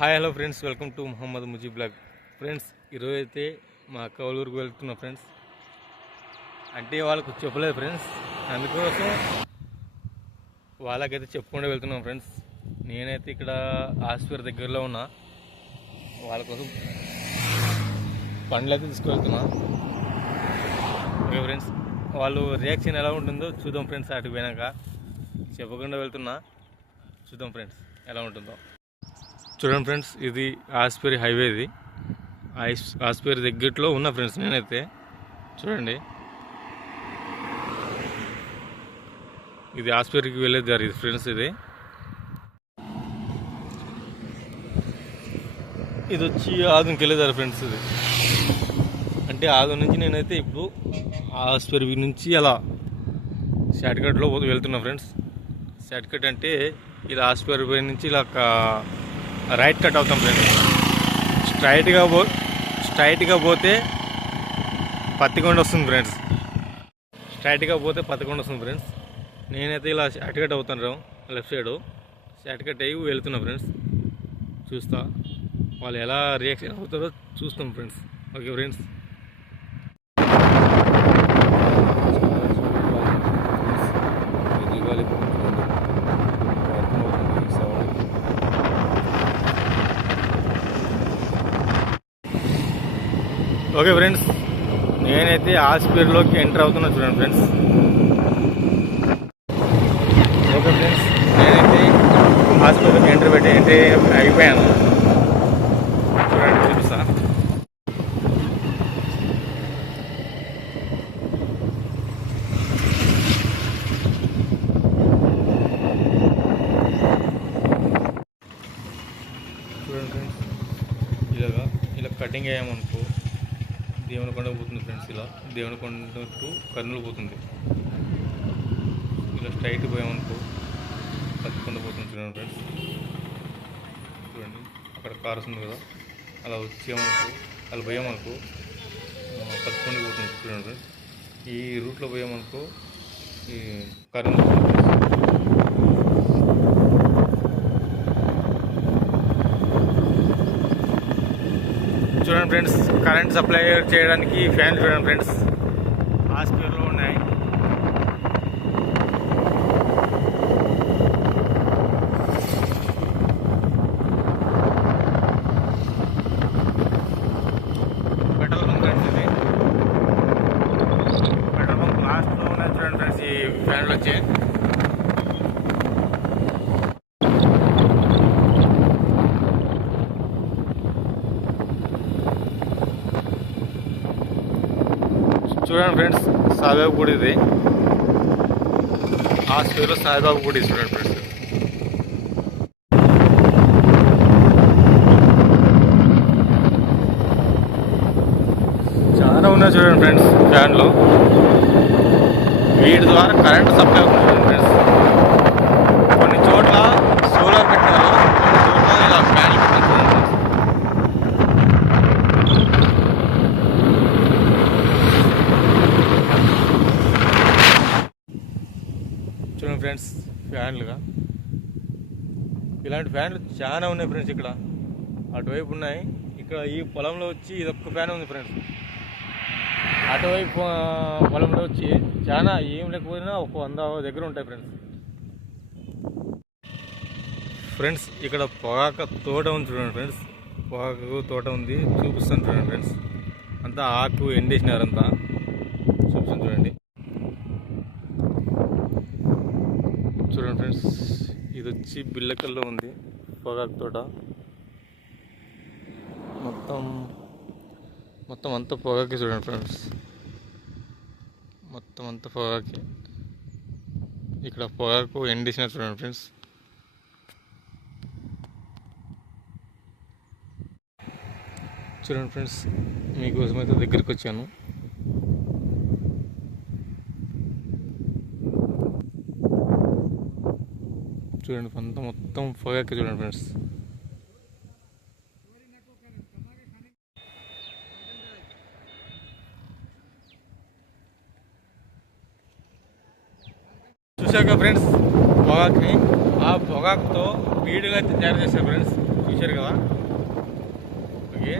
Hi hello friends. Welcome to Mohammed Mujeeb blog. Friends ఈరోజు అయితే మా కౌలూరుకు వెళ్తున్నా ఫ్రెండ్స్. అంటే వాళ్ళకు చెప్పలేదు ఫ్రెండ్స్. అందుకోసం వాళ్ళకైతే చెప్పుకుంటూ వెళ్తున్నాం ఫ్రెండ్స్. నేనైతే ఇక్కడ ఆస్పత్రి దగ్గరలో ఉన్నా. వాళ్ళ కోసం పండ్లు అయితే తీసుకువెళ్తున్నా. ఓకే ఫ్రెండ్స్ వాళ్ళు రియాక్షన్ ఎలా ఉంటుందో చూద్దాం ఫ్రెండ్స్ అటు పోయినాక. చెప్పకుండా వెళ్తున్నా. చూద్దాం ఫ్రెండ్స్ ఎలా ఉంటుందో. చూడండి ఫ్రెండ్స్ ఇది ఆస్పేరి హైవే ఇది. ఆస్- ఆస్పేరి దగ్గరలో ఉన్న ఫ్రెండ్స్ నేనైతే. చూడండి. ఇది ఆస్పేరికి వెళ్ళే దారి ఇది ఫ్రెండ్స్ ఇది. ఇది వచ్చి ఆదునికి వెళ్ళేదారు ఫ్రెండ్స్ ఇది. అంటే ఆదు నుంచి నేనైతే ఇప్పుడు ఆస్పేరి నుంచి అలా షార్ట్కట్లో వెళ్తున్నా ఫ్రెండ్స్. షార్ట్కట్ అంటే ఇది ఆస్పేరి పై నుంచి ఇలా రైట్ కట్ అవుతాం ఫ్రెండ్స్ స్ట్రైట్గా పో స్ట్రైట్గా పోతే పత్తికొండ వస్తుంది ఫ్రెండ్స్. స్ట్రైట్గా పోతే పత్తికొండ వస్తుంది ఫ్రెండ్స్. నేనైతే ఇలా షార్ట్ కట్ అవుతాను లెఫ్ట్ సైడు. షార్ట్ కట్ అయ్యి వెళ్తున్నా ఫ్రెండ్స్. చూస్తా. వాళ్ళు ఎలా రియాక్షన్ అవుతారో చూస్తాం friends. Okay friends. Okay friends నేనైతే హాస్పిటల్లోకి ఎంటర్ అవుతున్నా చూడండి ఫ్రెండ్స్ ఓకే ఫ్రెండ్స్ నేనైతే హాస్పిటల్కి ఎంటర్ పెట్టి అంటే అయిపోయాను. చూడండి చూపిస్తా. చూడండి ఫ్రెండ్స్ ఇలాగా ఇలా కటింగ్ అయ్యామనుకో దేవుని కొండ పోతుంది ఫ్రెండ్స్ ఇలా దేవుని కొండ టు కర్నూలు పోతుంది. ఇలా స్ట్రైట్ పోయామనుకో పత్తికొండ పోతుంది చూడండి ఫ్రెండ్స్. చూడండి అక్కడ కారు వస్తుంది కదా అలా వచ్చామనుకో అలా పోయామనుకో ఆ, పత్తికొండ పోతుంది చూడండి ఫ్రెండ్స్. ఈ రూట్లో పోయామనుకో ఈ కర్నూలు పోతుంది ఫ్రెండ్స్. చూడండి ఫ్రెండ్స్ కరెంట్ సప్లై చేయడానికి ఫ్యాన్ చూడండి ఫ్రెండ్స్ ఆ స్పీడ్లో ఉన్నాయి పెట్రోల్ బంక్ ఫ్రెండ్స్ ఇది పెట్రోల్ బంక్ లాస్ట్లో ఉన్నాయి చూడండి ఫ్రెండ్స్ ఈ ఫ్యాన్లు వచ్చి చూడండి ఫ్రెండ్స్ సాయిబాబు గుడి ఇది. ఆ స్పీడ్లో సాయిబాబు గుడి చూడండి ఫ్రెండ్స్. చాలా ఉన్నాయి చూడండి ఫ్రెండ్స్ ఫ్యాన్లు. వీటి ద్వారా కరెంట్ సప్లై ఉంటుంది ఫ్రెండ్స్. కొన్ని చోట్ల సోలార్ పెట్టారు కొన్ని చోట్ల ఇలా ఫ్యాన్లు పెట్టారు చూడండి ఫ్రెండ్స్ చూడండి ఫ్రెండ్స్ ఫ్యాన్లుగా ఇలాంటి ఫ్యాన్లు చాలా ఉన్నాయి ఫ్రెండ్స్ ఇక్కడ. అటువైపు ఉన్నాయి. ఇక్కడ ఈ పొలంలో వచ్చి ఇది ఒక్క ఫ్యాన్ ఉంది ఫ్రెండ్స్ అటువైపు పొలంలో వచ్చి చాలా ఏం లేకపోయినా ఒక వంద దగ్గర ఉంటాయి ఫ్రెండ్స్ ఫ్రెండ్స్ ఇక్కడ పొగాక తోట ఉంది చూడండి ఫ్రెండ్స్ పొగాకు తోట ఉంది. చూపిస్తాను చూడండి ఫ్రెండ్స్ అంతా ఆకు ఎండేసినారంతా. చూపిస్తాను చూడండి. ఫ్రెండ్స్ ఇది వచ్చి బిల్లకల్లో ఉంది పొగాకు తోట. మొత్తం మొత్తం అంతా పొగాకి చూడండి ఫ్రెండ్స్. మొత్తం అంతా పొగాకి. ఇక్కడ పొగాకు ఎండిసిన చూడండి ఫ్రెండ్స్. చూడండి ఫ్రెండ్స్ మీకోసం అయితే దగ్గరికి వచ్చాను చూడండి అంతా మొత్తం పొగాకి చూడండి ఫ్రెండ్స్ చూశాక ఫ్రెండ్స్ పొగాకుని. ఆ పొగాకుతో బీడుగా అయితే తయారు చేశారు ఫ్రెండ్స్ చూశారు కదా? ఓకే.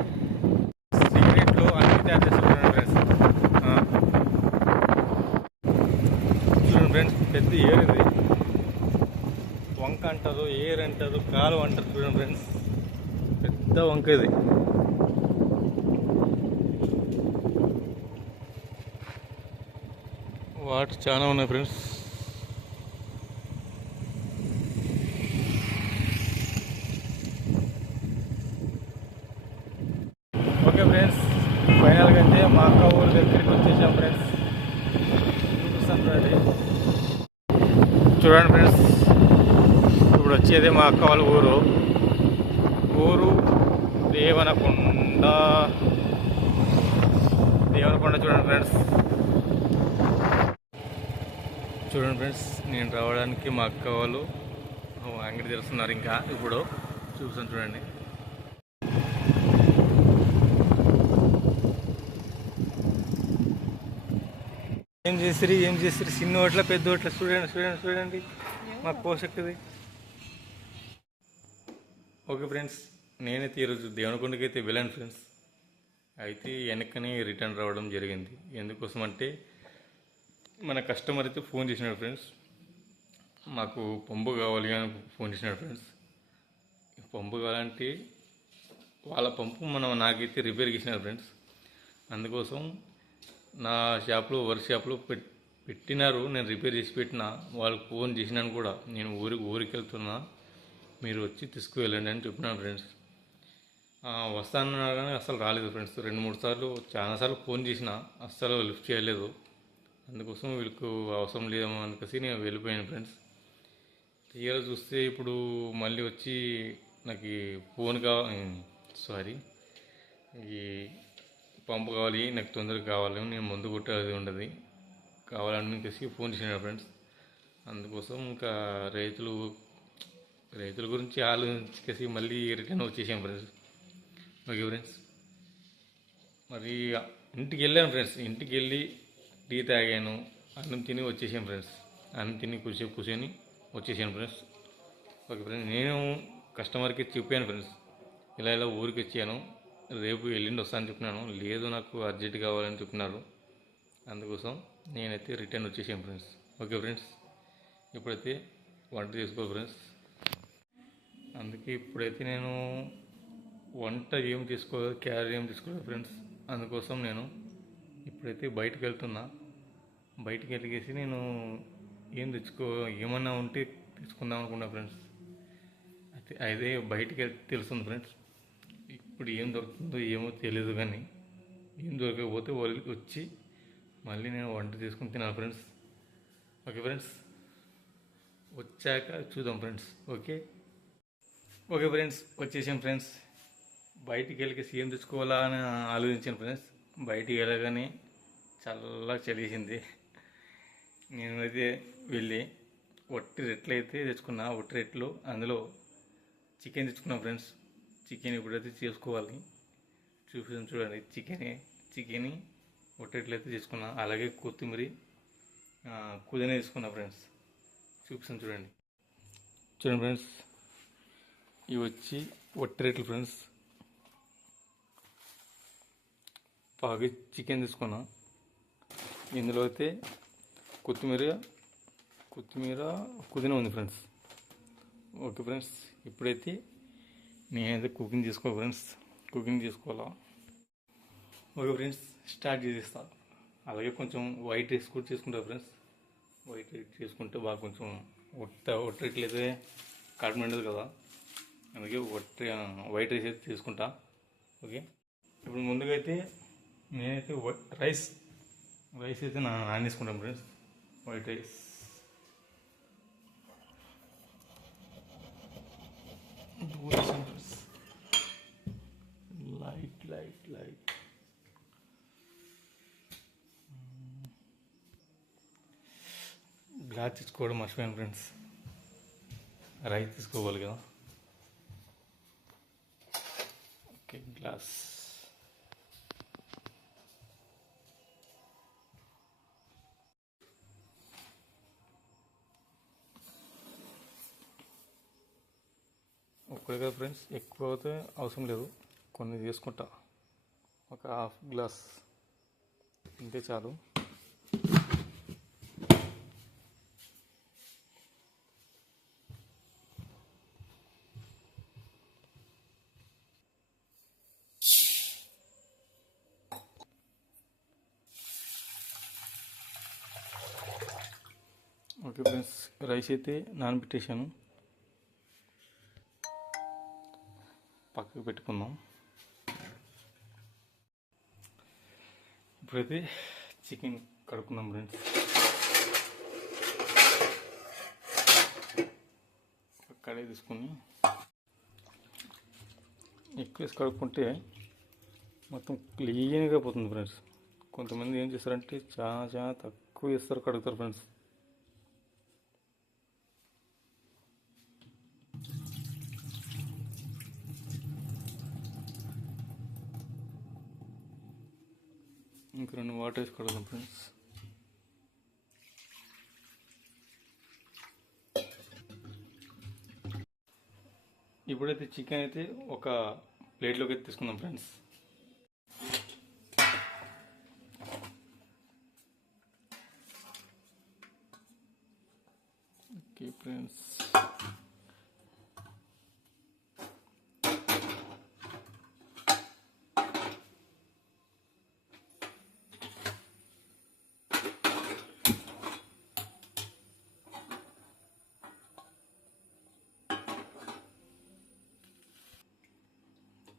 సిగరెట్లు అన్నీ తయారు చేస్తారు ఫ్రెండ్స్ చూడండి ఫ్రెండ్స్ పెద్ద ఏర్ ఇది వంక అంటారు ఏర్ అంటారు కాలువ అంటారు చూడండి ఫ్రెండ్స్ పెద్ద వంక ఇది. వాటర్ చాలా ఉన్నాయి ఫ్రెండ్స్ ఓకే ఫ్రెండ్స్ ఫైనల్గా అయితే మా అక్క ఊరు దగ్గరికి వచ్చేసాం ఫ్రెండ్స్ చూపిస్తాను చూడండి. ఫ్రెండ్స్ వచ్చేది మా అక్క వాళ్ళ ఊరు. ఊరు దేవనకొండ. దేవనకొండ చూడండి ఫ్రెండ్స్. చూడండి ఫ్రెండ్స్ నేను రావడానికి మా అక్క వాళ్ళు అంగడి తెరుస్తున్నారు ఇంకా ఇప్పుడు. చూసాను చూడండి. ఏం చేసిరి ఏం చేసిరి చిన్న ఓట్ల పెద్ద ఓట్ల? చూడండి చూడండి చూడండి. మా పోషకది ఓకే ఫ్రెండ్స్ నేనైతే ఈరోజు దేవనకొండకి అయితే వెళ్ళాను ఫ్రెండ్స్. అయితే వెనక్కనే రిటర్న్ రావడం జరిగింది. ఎందుకోసం అంటే మన కస్టమర్ అయితే ఫోన్ చేసినాడు ఫ్రెండ్స్. మాకు పంపు కావాలి అని ఫోన్ చేసినాడు ఫ్రెండ్స్. పంపు కావాలంటే వాళ్ళ పంపు మనం నాకైతే రిపేర్ ఇచ్చినారు ఫ్రెండ్స్. అందుకోసం నా షాప్లో వర్క్ షాప్లో పెట్ పెట్టినారు నేను రిపేర్ చేసి పెట్టిన. వాళ్ళకి ఫోన్ చేసినాను కూడా. నేను ఊరికి ఊరికి వెళ్తున్నా మీరు వచ్చి తీసుకువెళ్ళండి అని చెప్పినాను ఫ్రెండ్స్ వస్తానన్నా కానీ అసలు రాలేదు ఫ్రెండ్స్ రెండు మూడు సార్లు చాలాసార్లు ఫోన్ చేసిన అస్సలు లిఫ్ట్ చేయలేదు. అందుకోసం వీళ్ళకు అవసరం లేదేమో అనిపేసి నేను వెళ్ళిపోయాను ఫ్రెండ్స్ తీరా చూస్తే ఇప్పుడు మళ్ళీ వచ్చి నాకు ఫోన్ కావాలి సారీ ఈ పంపు కావాలి నాకు తొందరగా కావాలి నేను ముందు కొట్టేది ఉండదు. కావాలని చెప్పేసి ఫోన్ చేసినాడు ఫ్రెండ్స్ అందుకోసం ఇంకా రైతులు రైతుల గురించి ఆలోచించేసి మళ్ళీ రిటర్న్ వచ్చేసాం ఫ్రెండ్స్ ఓకే ఫ్రెండ్స్ మరి ఇంటికి వెళ్ళాను ఫ్రెండ్స్ ఇంటికి వెళ్ళి టీ తాగాను అన్నం తిని వచ్చేసాను ఫ్రెండ్స్ అన్నం తిని కూర్చొని కూర్చొని వచ్చేసాను ఫ్రెండ్స్ ఓకే ఫ్రెండ్స్ నేను కస్టమర్కి చెప్పాను ఫ్రెండ్స్ ఇలా ఇలా ఊరికి వచ్చాను. రేపు ఎల్లుండి వస్తానని చెప్పినాను. లేదు నాకు అర్జెంట్ కావాలని చెప్పినారు. అందుకోసం నేనైతే రిటర్న్ వచ్చేసాను ఫ్రెండ్స్ ఓకే ఫ్రెండ్స్ ఇప్పుడైతే వంట చేసుకో ఫ్రెండ్స్ అందుకే ఇప్పుడైతే నేను వంట ఏం తీసుకోలేదు క్యారీ ఏం తీసుకోలేదు ఫ్రెండ్స్. అందుకోసం నేను ఇప్పుడైతే బయటకు వెళ్తున్నా. బయటికి వెళ్ళేసి నేను ఏం తెచ్చుకో ఏమన్నా ఉంటే తీసుకుందాం అనుకున్నా ఫ్రెండ్స్. అయితే అదే బయటికి వెళ్తే తెలుస్తుంది ఫ్రెండ్స్. ఇప్పుడు ఏం దొరుకుతుందో ఏమో తెలియదు కానీ ఏం దొరకకపోతే వాళ్ళకి వచ్చి మళ్ళీ నేను వంట తీసుకుని తినాలి ఫ్రెండ్స్. Okay friends? వచ్చాక చూద్దాం ఫ్రెండ్స్. ఓకే? ఓకే ఫ్రెండ్స్ వచ్చేసాం ఫ్రెండ్స్. బయటికి వెళ్ళి సీఎం తెచ్చుకోవాలా అని ఆలోచించాను ఫ్రెండ్స్. బయటికి వెళ్ళగానే చల్లగా చలిసింది. నేనైతే వెళ్ళి ఒట్టి రెట్లు అయితే తెచ్చుకున్నా ఒట్టి రెట్లు. అందులో చికెన్ తెచ్చుకున్నా ఫ్రెండ్స్. చికెన్ ఇప్పుడైతే చేసుకోవాలి. చూపిస్తాం చూడండి చికెన్ చికెన్ ఒట్టెట్లు అయితే తీసుకున్నా అలాగే కొత్తిమీర కుదనే తీసుకున్నా ఫ్రెండ్స్. చూపిస్తాం చూడండి. చూడండి ఫ్రెండ్స్. ఇవి వచ్చి ఒట్టి రేట్లు ఫ్రెండ్స్. బాగా చికెన్ తీసుకున్నా. ఇందులో అయితే కొత్తిమీర కొత్తిమీర కుదిన ఉంది ఫ్రెండ్స్. ఓకే ఫ్రెండ్స్ ఇప్పుడైతే నేనైతే కుకింగ్ తీసుకో ఫ్రెండ్స్. కుకింగ్ తీసుకోవాలా ఓకే ఫ్రెండ్స్ స్టార్ట్ చేసేస్తా. అలాగే కొంచెం వైట్ రైస్ కూడా చేసుకుంటా ఫ్రెండ్స్. వైట్ రైస్ చేసుకుంటే బాగా కొంచెం ఒట్ట ఒట్టట్లయితే కడుపు కదా. అందుకే ఒట్టి వైట్ రైస్ అయితే తీసుకుంటా. ఓకే? ఇప్పుడు ముందుగా అయితే నేనైతే వైట్ రైస్ రైస్ అయితే నా నానేసుకుంటాను friends. White rice. Light light light. Glass తీసుకోవడం మర్చిపోయాను ఫ్రెండ్స్. రైస్ తీసుకోవాలి కదా. కుకింగ్ గ్లాస్ ఒక్కడే కదా ఫ్రెండ్స్ ఎక్కువ అయితే అవసరం లేదు. కొన్ని తీసుకుంటా. ఒక హాఫ్ గ్లాస్. ఇంతే చాలు. ఓకే ఫ్రెండ్స్ రైస్ అయితే నానబెట్టేశాను. పక్కకు పెట్టుకుందాం. ఇప్పుడైతే చికెన్ కడుక్కుందాం ఫ్రెండ్స్. కడాయి తీసుకొని ఎక్కువ వేసి కడుక్కుంటే మొత్తం క్లీన్గా పోతుంది ఫ్రెండ్స్. కొంతమంది ఏం చేస్తారంటే చాలా చాలా తక్కువ వేస్తారు కడుగుతారు ఫ్రెండ్స్. దీనికి రెండు వాటర్ వేసి కడదాం ఫ్రెండ్స్ ఇప్పుడైతే చికెన్ అయితే ఒక ప్లేట్లోకి అయితే తీసుకుందాం friends okay friends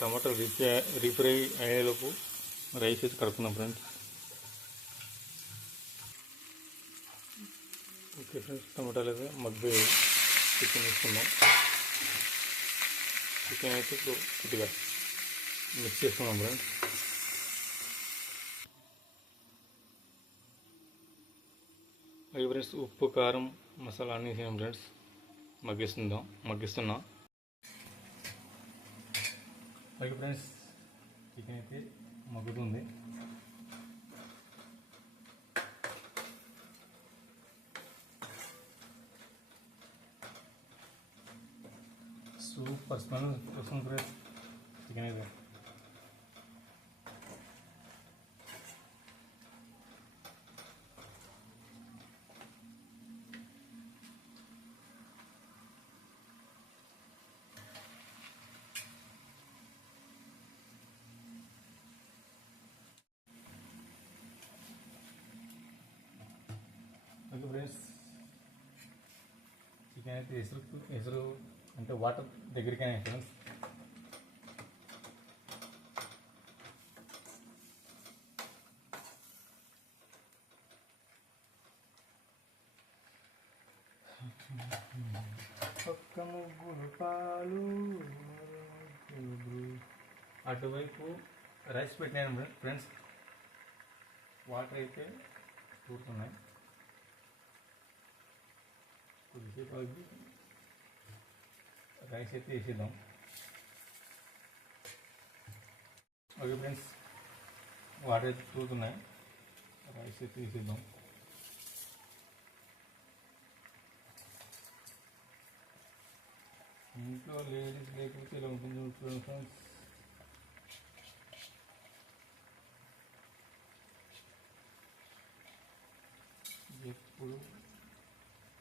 Tomato refry refry అయ్యేలోపు రైస్ వేసి కడుపుకుందాం ఫ్రెండ్స్. ఓకే ఫ్రెండ్స్ టమాటాలు అయితే మగ్గు చికెన్ వేసుకుందాం. చికెన్ అయితే ఇప్పుడు కొద్దిగా మిక్స్ చేసుకుందాం ఫ్రెండ్స్. ఓకే ఫ్రెండ్స్ ఉప్పు కారం మసాలా అన్నీ వేసాం ఫ్రెండ్స్. మగ్గిస్తుందాం మగ్గిస్తున్నాం. ఓకే ఫ్రెండ్స్ చికెన్ అయితే మగ్గుతుంది సూపర్ స్మెల్ వస్తుంది ఫ్రెండ్స్ చికెన్ అయితే ఫ్రెండ్స్ చికెన్ అయితే ఎసురు ఎసురు అంటే వాటర్ దగ్గరికైనా ఫ్రెండ్స్ ఒక్క ముగ్గురు పాలు అటువైపు రైస్ పెట్టినాను ఫ్రెండ్స్ వాటర్ అయితే కూరుతున్నాయి రైస్ అయితే వేసేద్దాం ఓకే ఫ్రెండ్స్ వాటర్ అయితే చూస్తున్నాయి రైస్ అయితే వేసేద్దాం ఇంట్లో లేడీస్ లేకపోతే ఇలా ఉంటుంది చూడండి ఫ్రెండ్స్ ఎప్పుడు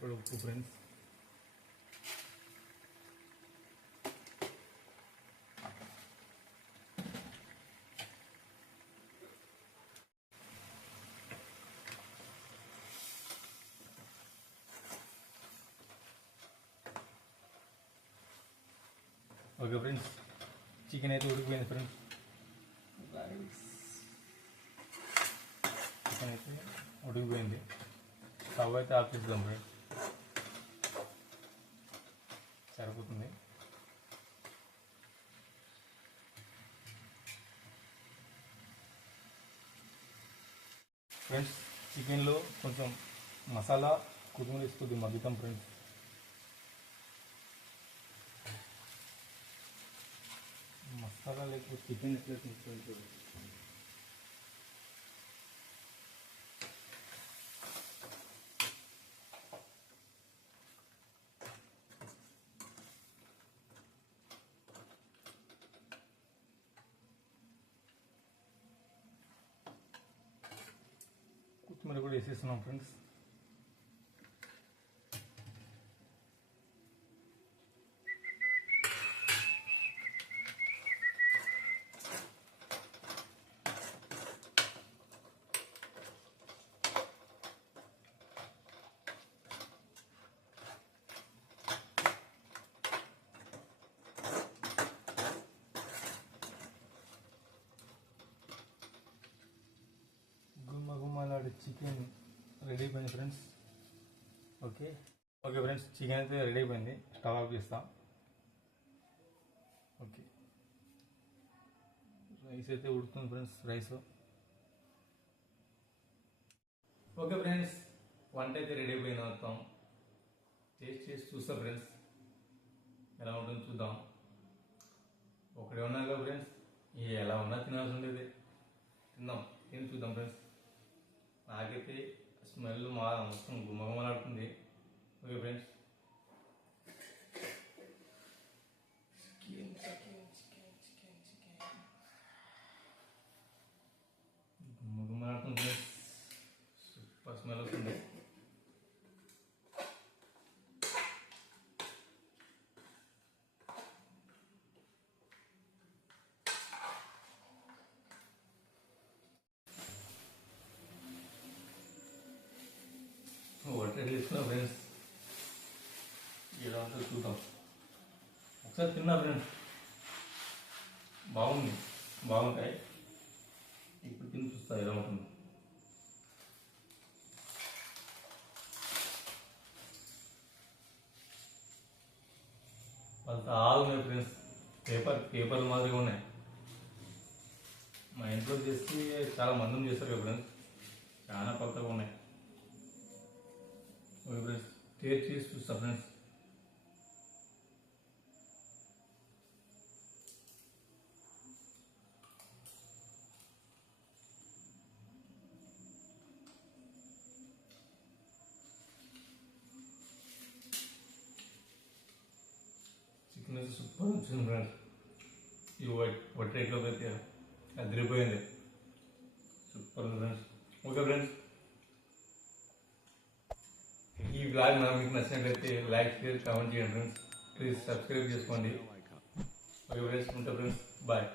వేసుకుందాం సరిపడ ఉప్పు ఫ్రెండ్స్ ఓకే ఫ్రెండ్స్ చికెన్ అయితే ఉడికిపోయింది ఫ్రెండ్స్ చికెన్ అయితే ఉడికిపోయింది స్టవ్ అయితే ఆఫ్ చేద్దాం ఫ్రెండ్స్ సరిపోతుంది. ఫ్రెండ్స్ చికెన్లో కొంచెం మసాలా కొత్తిమీర ఇస్తుంది మగ్గుతాం ఫ్రెండ్స్. మసాలా లేకపోతే చికెన్ ఎట్లా తీసుకుంటుంది కొత్తిమీర కూడా వేసేస్తున్నాం ఫ్రెండ్స్ చికెన్ రెడీ అయిపోయింది friends. Okay. Okay friends chicken అయితే రెడీ అయిపోయింది. స్టవ్ ఆఫ్ చేస్తాం. ఓకే. రైస్ అయితే ఉడుతుంది ఫ్రెండ్స్ రైస్. ఓకే ఫ్రెండ్స్ వంట అయితే రెడీ అయిపోయింది మొత్తం. టేస్ట్ చేసి చూస్తా ఫ్రెండ్స్. ఎలా ఉంటుందో చూద్దాం. ఒకటే ఉన్నారు కదా ఫ్రెండ్స్ ఎలా ఉన్నా తినాల్సి ఉండేది. తిందాం తిని చూద్దాం ఫ్రెండ్స్. నాకైతే స్మెల్ మా మొత్తం గుమ్మగుమ్మలాడుతుంది okay friends. Chicken chicken chicken chicken chicken గుమ్మగుమ్మలాడుతుంది friends. Super smell వస్తుంది. వంట ఫ్రెండ్స్ ఇలా ఉంటుందో చూద్దాం. ఒకసారి తిన్నా ఫ్రెండ్స్ బాగుంది. బాగుంటాయి. ఇప్పుడు తిని చూస్తా ఎలా ఉంటుంది. వాళ్ళు చాలా ఉన్నాయి ఫ్రెండ్స్ పేపర్ పేపర్లు మాదిరిగా ఉన్నాయి. మా ఇంట్లో చేసి చాలా మందం చేస్తారు కదా ఫ్రెండ్స్ చాలా కొత్తగా ఉన్నాయి. ఓకే ఫ్రెండ్స్ టేస్ట్ చేసి చూస్తా ఫ్రెండ్స్ చికెన్ అయితే సూపర్ వచ్చింది ఫ్రెండ్స్ ఈ వైట్ వైట్ రేట్లోకి అయితే అదిరిపోయింది సూపర్ ఉంది ఫ్రెండ్స్ ఓకే ఫ్రెండ్స్ ఈ బ్లాగ్ నా మీకు నచ్చినట్లయితే లైక్ షేర్ కామెంట్ చేయండి ఫ్రెండ్స్ ప్లీజ్ సబ్స్క్రైబ్ చేసుకోండి ఓకే ఫ్రెండ్స్ ఉంటా ఫ్రెండ్స్ బాయ్